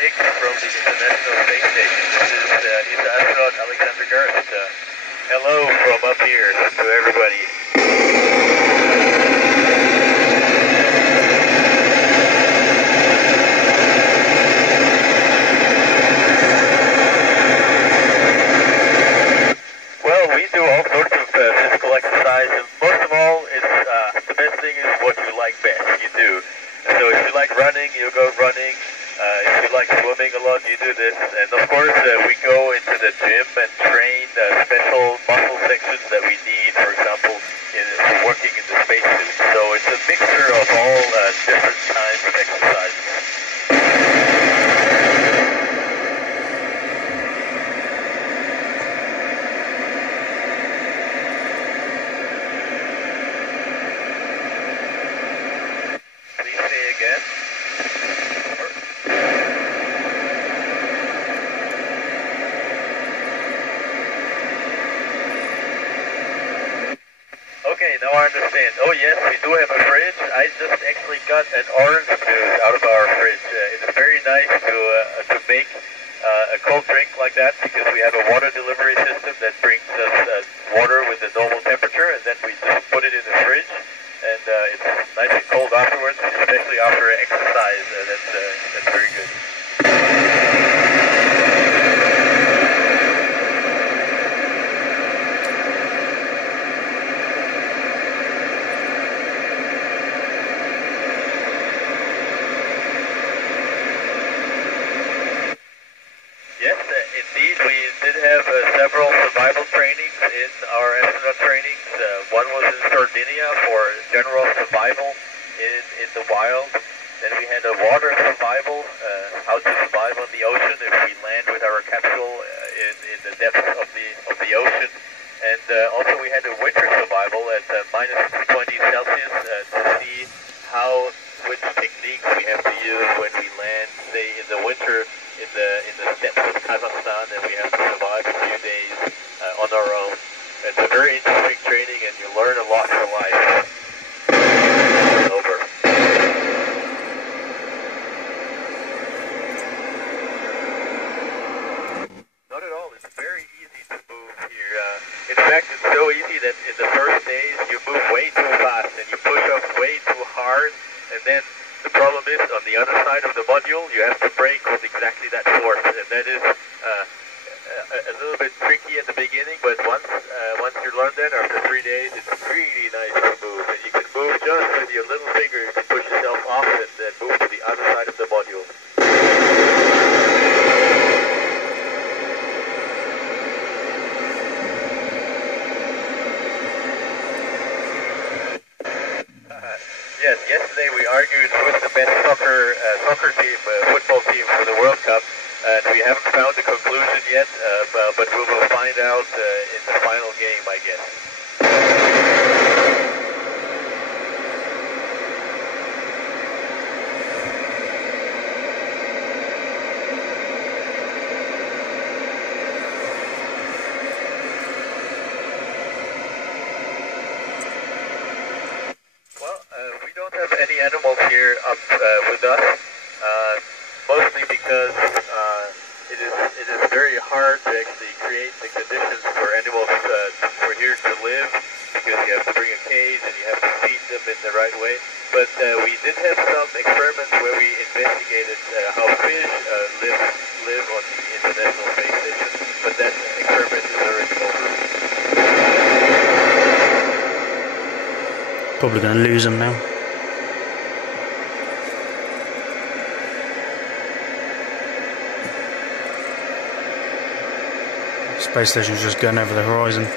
Nick from the International Space Station. This is ESA astronaut Alexander Garrett. Hello from up here to everybody. Well, we do all sorts of physical exercise, and most of all, the best thing is what you like best, you do. So if you like running, you go running. If you like swimming a lot, you do this. And of course, we go into the gym and train special muscle sections that we need, for example, for working in the spacesuit. So it's a mixture of all different kinds of exercises. Please say again. Okay, now I understand. Oh yes, we do have a fridge. I just actually got an orange juice out of our fridge. It is very nice to make a cold drink like that because we have a water delivery system that brings us water with the normal temperature, and then we just put it in the fridge, and it's nice and cold afterwards, especially after exercise. That's very good. Yes, indeed, we did have several survival trainings in our astronaut trainings. One was in Sardinia for general survival in the wild. Then we had a water survival, how to survive on the ocean if we land with our capsule in the depths of the ocean. And also we had a winter survival at -20 Celsius to see which techniques we have to use when we land, say, in the winter in the steppes of Kazakhstan, and we have to survive a few days on our own. It's a very interesting training, and you learn a lot for life. Over. Not at all. It's very easy to move here. In fact, it's so easy that in the first days you move way too fast and you push up way too hard, and then the problem is, on the other side of the module, you have to brake with exactly that force, and that is a little bit tricky at the beginning, but once you learn that, after 3 days, it's really nice to move, and you can move just with your little fingers to push yourself off and then move to the other side of the module. Yes, yesterday we argued with the best soccer team, football team for the World Cup, and we haven't found a conclusion yet, but we will find out in the final game, I guess. We don't have any animals here up with us, mostly because it is very hard to actually create the conditions for animals for here to live, because you have to bring a cage and you have to feed them in the right way. But we did have some experiments where we investigated how fish live on the International Space Station, but that experiment is already over. Probably going to lose them now. Space station's just going over the horizon.